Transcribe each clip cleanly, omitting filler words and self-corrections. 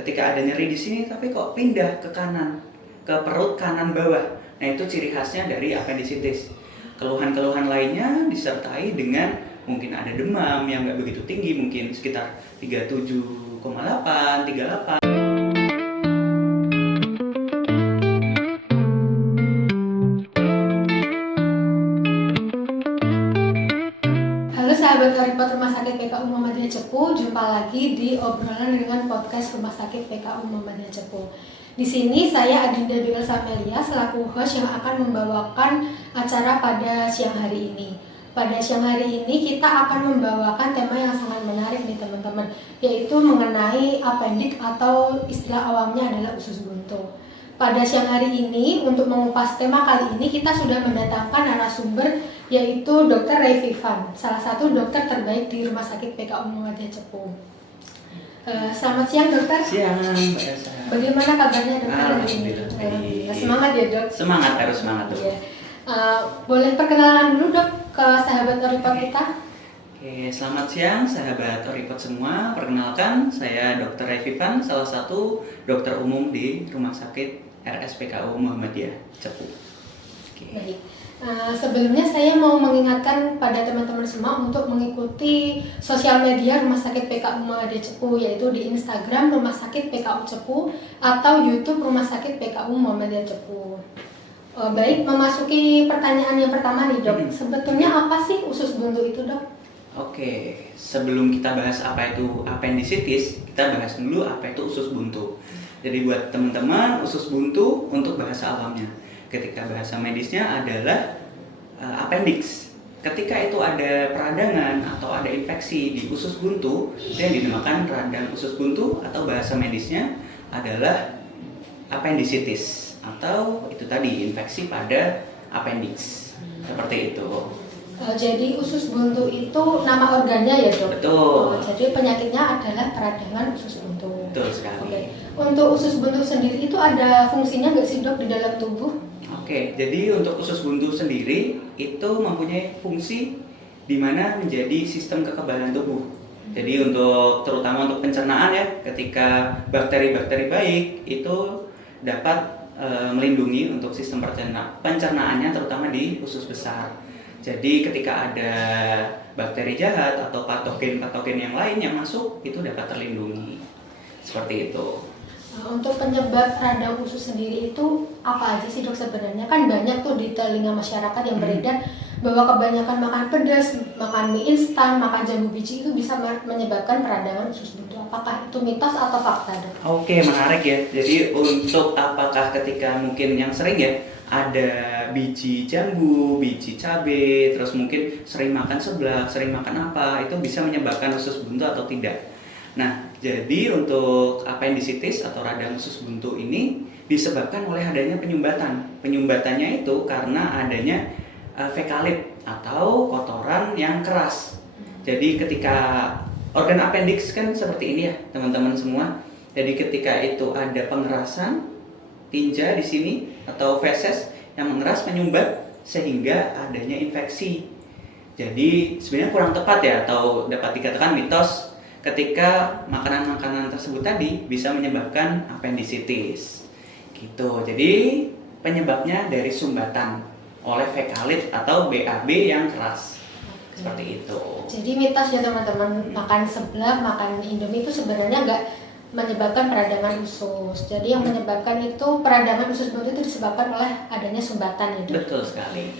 ketika ada nyeri di sini tapi kok pindah ke kanan, ke perut kanan bawah. Nah itu ciri khasnya dari appendicitis. Keluhan-keluhan lainnya disertai dengan mungkin ada demam yang nggak begitu tinggi, mungkin sekitar 37,8, 38. Halo sahabat Oripot Rumah Sakit PKU Muhammadiyah Cepu, jumpa lagi di obrolan dengan podcast Rumah Sakit PKU Muhammadiyah Cepu. Di sini saya Adinda Dwi Elsa Melia selaku host yang akan membawakan acara pada siang hari ini. Pada siang hari ini kita akan membawakan tema yang sangat menarik nih teman-teman, yaitu mengenai appendix atau istilah awamnya adalah usus buntu. Pada siang hari ini untuk mengupas tema kali ini kita sudah mendatangkan narasumber yaitu Dr. Ray Vivan, salah satu dokter terbaik di Rumah Sakit PKU Muhammadiyah Cepu. Selamat siang dokter. Siang Mbak Elsa. Bagaimana kabarnya dokter hari ini? Alhamdulillah. Semangat ya dok. Semangat, harus semangat dok. Iya. Boleh perkenalan dulu dok ke sahabat Oripot kita? Oke, selamat siang sahabat Oripot semua. Perkenalkan, saya Dr. Ray Vivan, salah satu dokter umum di Rumah Sakit RSPKU Muhammadiyah Cepu. Oke. Baik. Sebelumnya saya mau mengingatkan pada teman-teman semua untuk mengikuti sosial media Rumah Sakit PKU Muhammadiyah Cepu, yaitu di Instagram Rumah Sakit PKU Cepu atau YouTube Rumah Sakit PKU Muhammadiyah Cepu. Baik, memasuki pertanyaan yang pertama nih dok. Sebetulnya apa sih usus buntu itu dok? Oke, sebelum kita bahas apa itu appendicitis, kita bahas dulu apa itu usus buntu. Jadi buat teman-teman, usus buntu untuk bahasa awamnya. Ketika bahasa medisnya adalah appendix. Ketika itu ada peradangan atau ada infeksi di usus buntu, itu yang dinamakan radang usus buntu, atau bahasa medisnya adalah appendicitis, atau itu tadi infeksi pada appendix. Seperti itu. Jadi usus buntu itu nama organnya ya dok? Betul. Jadi penyakitnya adalah peradangan usus buntu. Betul sekali. Oke. Untuk usus buntu sendiri itu ada fungsinya nggak sih dok di dalam tubuh? Oke, jadi untuk usus buntu sendiri itu mempunyai fungsi di mana menjadi sistem kekebalan tubuh. Jadi terutama untuk pencernaan ya, ketika bakteri-bakteri baik itu dapat melindungi untuk sistem pencernaannya terutama di usus besar. Jadi ketika ada bakteri jahat atau patogen-patogen yang lain yang masuk itu dapat terlindungi. Seperti itu. Untuk penyebab radang usus sendiri itu apa aja sih dok sebenarnya? Kan banyak tuh di telinga masyarakat yang beredar bahwa kebanyakan makan pedas, makan mie instan, makan jambu biji itu bisa menyebabkan peradangan usus buntu. Apakah itu mitos atau fakta dok? Oke, menarik ya. Jadi untuk apakah ketika mungkin yang sering ya ada biji jambu, biji cabai, terus mungkin sering makan seblak, sering makan apa, itu bisa menyebabkan usus buntu atau tidak. Nah, jadi untuk appendicitis atau radang usus buntu ini disebabkan oleh adanya penyumbatan. Penyumbatannya itu karena adanya fekalit atau kotoran yang keras. Jadi ketika organ appendix kan seperti ini ya, teman-teman semua. Jadi ketika itu ada pengerasan tinja di sini atau feses yang mengeras menyumbat sehingga adanya infeksi. Jadi sebenarnya kurang tepat ya, atau dapat dikatakan mitos ketika makanan-makanan tersebut tadi bisa menyebabkan appendicitis. Gitu. Jadi penyebabnya dari sumbatan oleh fekalit atau BAB yang keras. Seperti itu. Jadi mitos ya teman-teman, makan seblak, makan indomie itu sebenarnya nggak menyebabkan peradangan usus. Jadi yang menyebabkan itu peradangan usus buntu itu disebabkan oleh adanya sumbatan ya dok? Betul sekali.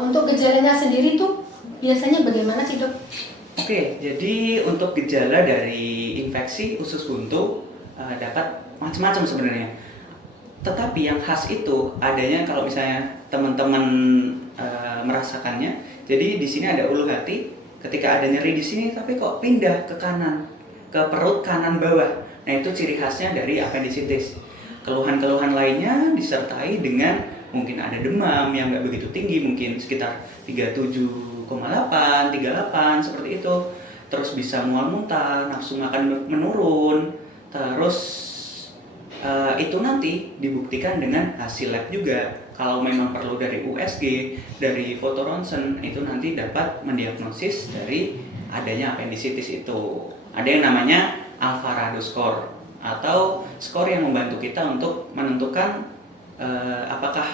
Untuk gejalanya sendiri tuh biasanya bagaimana sih dok? Oke, jadi untuk gejala dari infeksi usus buntu dapat macam-macam sebenarnya. Tetapi yang khas itu adanya kalau misalnya teman-teman merasakannya. Jadi di sini ada ulu hati, ketika ada nyeri di sini tapi kok pindah ke kanan, ke perut kanan bawah. Nah itu ciri khasnya dari appendicitis. Keluhan-keluhan lainnya disertai dengan mungkin ada demam yang nggak begitu tinggi, mungkin sekitar 37,8, 38 seperti itu. Terus bisa mual muntah, nafsu makan menurun. Terus itu nanti dibuktikan dengan hasil lab juga. Kalau memang perlu dari USG, dari foto ronsen, itu nanti dapat mendiagnosis dari adanya appendicitis itu. Ada yang namanya Alvarado score atau skor yang membantu kita untuk menentukan apakah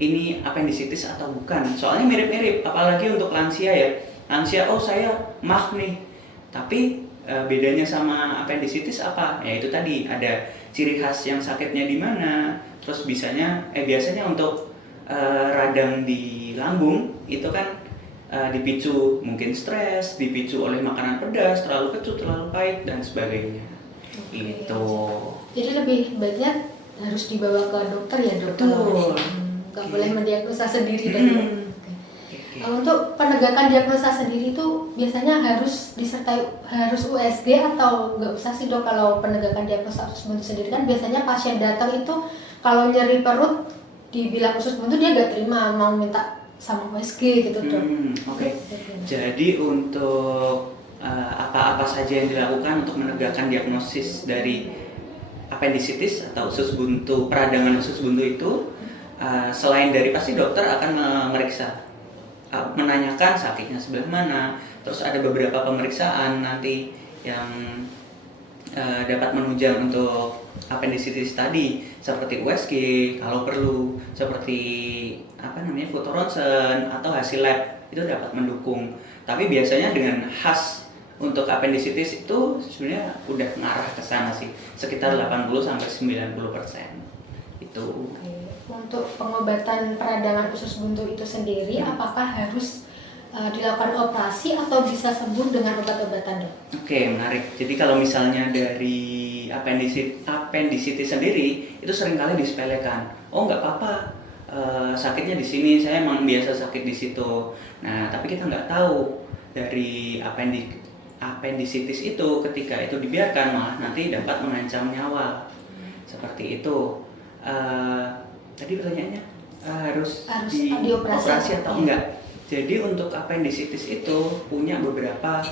ini appendicitis atau bukan. Soalnya mirip-mirip, apalagi untuk lansia ya. Lansia, oh saya MAC nih, tapi bedanya sama appendicitis apa? Ya itu tadi, ada ciri khas yang sakitnya di mana, terus biasanya untuk radang di lambung itu kan dipicu mungkin stres, dipicu oleh makanan pedas, terlalu kecut, terlalu pahit dan sebagainya. Itu. Jadi lebih baiknya harus dibawa ke dokter ya dok. Betul. Nggak boleh mendiagnosa sendiri dok. Untuk penegakan diagnosa sendiri itu biasanya harus harus USG atau nggak usah sih dok? Kalau penegakan diagnosa usus buntu sendiri kan biasanya pasien datang itu kalau nyeri perut dibilang usus buntu dia nggak terima, mau minta sama USG gitu dok. Oke. Jadi untuk apa-apa saja yang dilakukan untuk menegakkan diagnosis dari appendicitis atau usus buntu, peradangan usus buntu itu, selain dari pasti dokter akan memeriksa, menanyakan sakitnya sebelah mana, terus ada beberapa pemeriksaan nanti yang dapat menunjang untuk appendicitis tadi, seperti USG kalau perlu, seperti foto ronsen atau hasil lab itu dapat mendukung. Tapi biasanya dengan khas untuk appendicitis itu sebenarnya udah mengarah ke sana sih, sekitar 80-90% itu. Untuk pengobatan peradangan usus buntu itu sendiri, apakah harus dilakukan operasi atau bisa sembuh dengan obat-obatan dok? Oke, menarik. Jadi kalau misalnya dari appendicitis sendiri itu seringkali disepelekan. Oh nggak apa-apa, sakitnya di sini, saya emang biasa sakit di situ. Nah tapi kita nggak tahu dari appendicitis itu ketika itu dibiarkan malah nanti dapat mengancam nyawa. Seperti itu. Tadi pertanyaannya harus dioperasi atau enggak? Jadi untuk appendicitis itu punya beberapa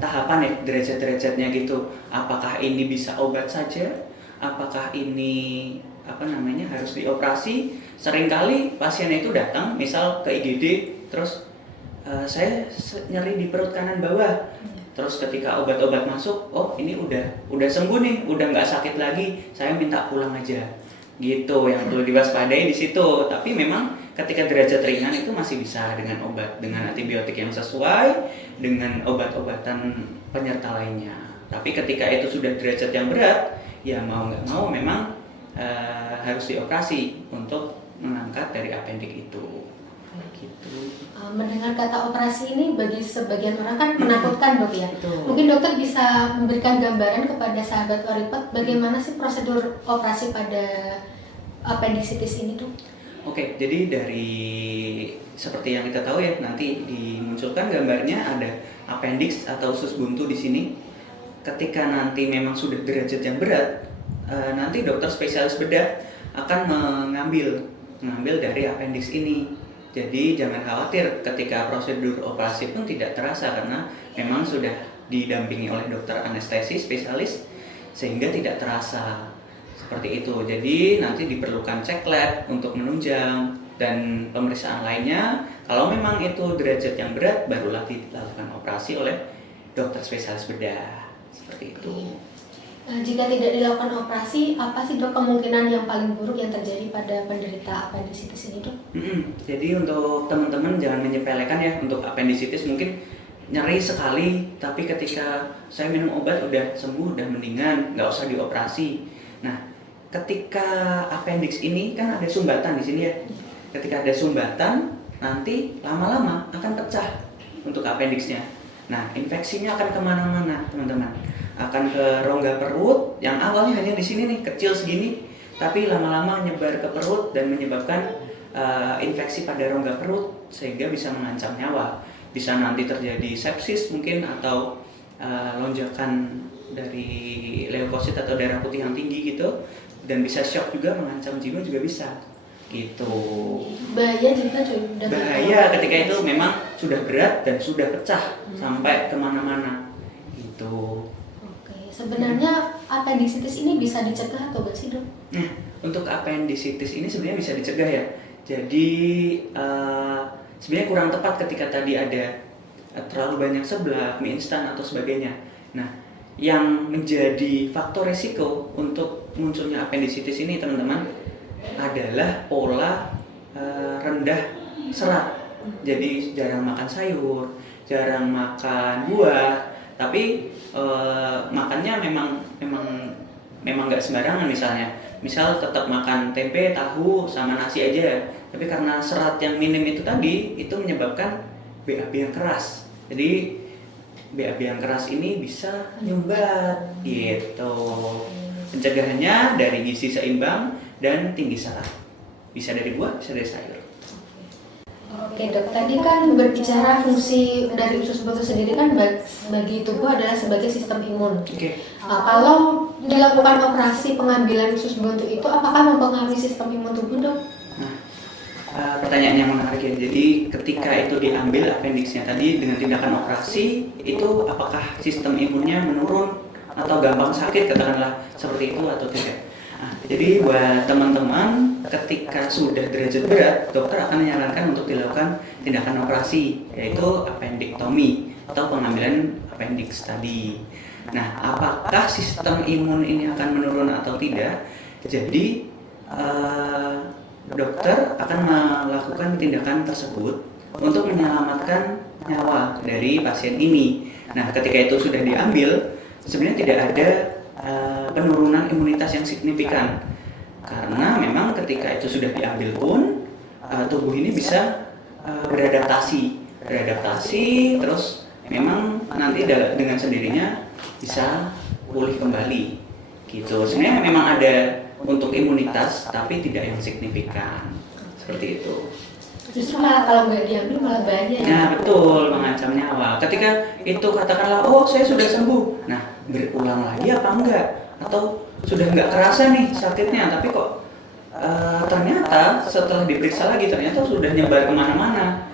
tahapan ya, derajat-derajatnya gitu. Apakah ini bisa obat saja? Apakah ini harus dioperasi? Seringkali pasien itu datang misal ke IGD terus saya nyeri di perut kanan bawah. Terus ketika obat-obat masuk, oh ini udah sembuh nih, udah nggak sakit lagi, saya minta pulang aja. Gitu yang perlu diwaspadai di situ. Tapi memang ketika derajat ringan itu masih bisa dengan obat, dengan antibiotik yang sesuai, dengan obat-obatan penyerta lainnya. Tapi ketika itu sudah derajat yang berat, ya mau nggak mau memang harus dioperasi untuk mengangkat dari appendik itu. Gitu. Mendengar kata operasi ini bagi sebagian orang kan menakutkan dok ya. Betul. Mungkin dokter bisa memberikan gambaran kepada sahabat Oripot bagaimana sih prosedur operasi pada appendicitis ini dok? Oke, jadi dari seperti yang kita tahu ya, nanti dimunculkan gambarnya ada appendix atau usus buntu di sini. Ketika nanti memang sudah derajat yang berat, nanti dokter spesialis bedah akan mengambil dari appendix ini. Jadi jangan khawatir ketika prosedur operasi pun tidak terasa karena memang sudah didampingi oleh dokter anestesi spesialis sehingga tidak terasa seperti itu. Jadi nanti diperlukan cek lab untuk menunjang dan pemeriksaan lainnya. Kalau memang itu derajat yang berat barulah dilakukan operasi oleh dokter spesialis bedah seperti itu. Jika tidak dilakukan operasi, apa sih dok kemungkinan yang paling buruk yang terjadi pada penderita appendicitis ini dok? Jadi untuk teman-teman jangan menyepelekan ya, untuk appendicitis mungkin nyeri sekali, tapi ketika saya minum obat udah sembuh, udah mendingan, nggak usah dioperasi. Nah, ketika appendix ini kan ada sumbatan di sini ya. Ketika ada sumbatan, nanti lama-lama akan pecah untuk appendixnya. Nah, infeksinya akan kemana-mana teman-teman. Akan ke rongga perut yang awalnya hanya di sini nih, kecil segini, tapi lama-lama nyebar ke perut dan menyebabkan infeksi pada rongga perut sehingga bisa mengancam nyawa. Bisa nanti terjadi sepsis mungkin atau lonjakan dari leukosit atau darah putih yang tinggi gitu, dan bisa shock juga, mengancam jiwa juga bisa gitu. Bahaya juga sudah bahaya ketika itu memang sudah berat dan sudah pecah sampai kemana-mana gitu. Sebenarnya appendicitis ini bisa dicegah atau enggak sih dok? Nah, untuk appendicitis ini sebenarnya bisa dicegah ya. Jadi sebenarnya kurang tepat ketika tadi ada terlalu banyak seblak, mie instan atau sebagainya. Nah, yang menjadi faktor resiko untuk munculnya appendicitis ini teman-teman adalah pola rendah serat. Jadi jarang makan sayur, jarang makan buah, tapi makannya memang nggak sembarangan. Misal tetap makan tempe, tahu sama nasi aja, tapi karena serat yang minim itu tadi, itu menyebabkan BAB yang keras. Jadi BAB yang keras ini bisa nyumbat gitu. Pencegahannya dari gizi seimbang dan tinggi serat. Bisa dari buah, bisa dari sayur. Oke dok, tadi kan berbicara fungsi dari usus buntu sendiri kan bagi tubuh adalah sebagai sistem imun. Oke. Kalau dilakukan operasi pengambilan usus buntu itu apakah mempengaruhi sistem imun tubuh dok? Pertanyaan yang menarik ya. Jadi ketika itu diambil appendixnya tadi dengan tindakan operasi, itu apakah sistem imunnya menurun atau gampang sakit katakanlah seperti itu atau tidak? Jadi buat teman-teman ketika sudah derajat berat, dokter akan menyarankan untuk dilakukan tindakan operasi yaitu appendektomi atau pengambilan appendix tadi. Nah, apakah sistem imun ini akan menurun atau tidak? Jadi dokter akan melakukan tindakan tersebut untuk menyelamatkan nyawa dari pasien ini. Nah, ketika itu sudah diambil, sebenarnya tidak ada penurunan imunitas yang signifikan karena memang ketika itu sudah diambil pun tubuh ini bisa beradaptasi terus memang nanti dengan sendirinya bisa pulih kembali gitu. Sebenarnya memang ada untuk imunitas tapi tidak yang signifikan seperti itu. Justru malah kalau nggak diambil malah bahaya. Nah betul, mengancam nyawa. Ketika itu katakanlah, oh saya sudah sembuh, nah berulang lagi apa enggak? Atau sudah nggak kerasa nih sakitnya, tapi kok ternyata setelah diperiksa lagi ternyata sudah nyebar kemana-mana.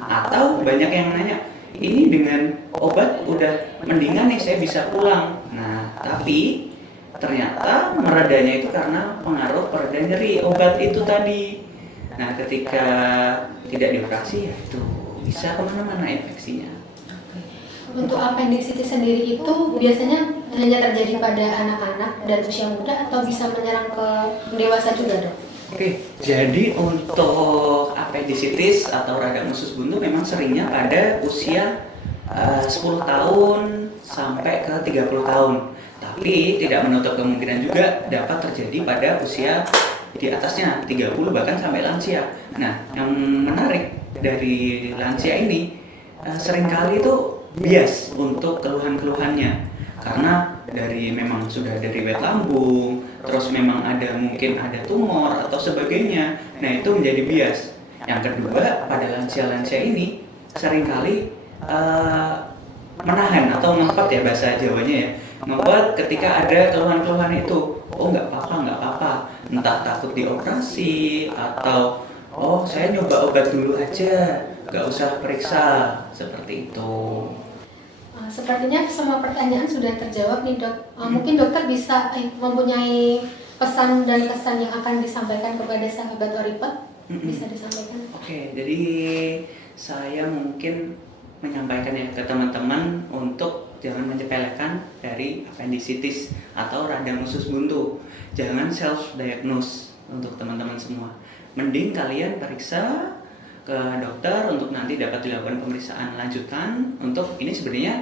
Atau banyak yang nanya, ini dengan obat udah mendingan nih saya bisa pulang. Nah tapi ternyata meredanya itu karena pengaruh pereda nyeri obat itu tadi. Nah, ketika tidak dioperasi ya itu bisa kemana-mana infeksinya. Untuk appendicitis sendiri itu biasanya hanya terjadi pada anak-anak dan usia muda atau bisa menyerang ke dewasa juga dok? Oke, jadi untuk appendicitis atau radang usus buntu memang seringnya pada usia 10 tahun sampai ke 30 tahun. Tapi tidak menutup kemungkinan juga dapat terjadi pada usia di atasnya 30 bahkan sampai lansia. Nah, yang menarik dari lansia ini seringkali itu bias untuk keluhan-keluhannya karena memang sudah dari riwayat lambung, terus memang mungkin ada tumor atau sebagainya. Nah, itu menjadi bias. Yang kedua, pada lansia-lansia ini seringkali menahan atau ngempet ya bahasa Jawanya ya. Ngempet ketika ada keluhan-keluhan itu. Oh nggak apa-apa, entah takut dioperasi atau oh saya nyoba obat dulu aja, nggak usah periksa, seperti itu. Sepertinya semua pertanyaan sudah terjawab nih dok. Mungkin dokter bisa mempunyai pesan dan kesan yang akan disampaikan kepada sahabat Oripot, bisa disampaikan. Oke, jadi saya mungkin menyampaikan ya ke teman-teman untuk jangan menyepelekan dari appendicitis atau radang usus buntu. Jangan self-diagnose untuk teman-teman semua. Mending kalian periksa ke dokter untuk nanti dapat dilakukan pemeriksaan lanjutan untuk ini sebenarnya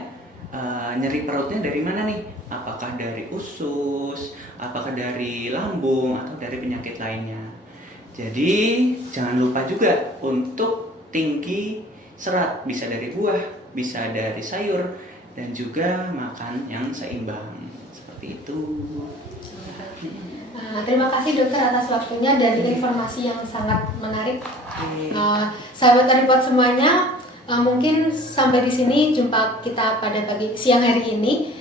nyeri perutnya dari mana nih? Apakah dari usus, apakah dari lambung, atau dari penyakit lainnya. Jadi jangan lupa juga untuk tinggi serat, bisa dari buah, bisa dari sayur, dan juga makan yang seimbang seperti itu. Terima kasih dokter atas waktunya dan informasi yang sangat menarik. Sahabat Oripot semuanya, mungkin sampai di sini jumpa kita pada siang hari ini.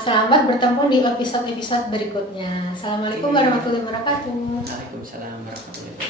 Selamat bertemu di episode berikutnya. Assalamualaikum warahmatullahi wabarakatuh. Waalaikumsalam warahmatullahi wabarakatuh.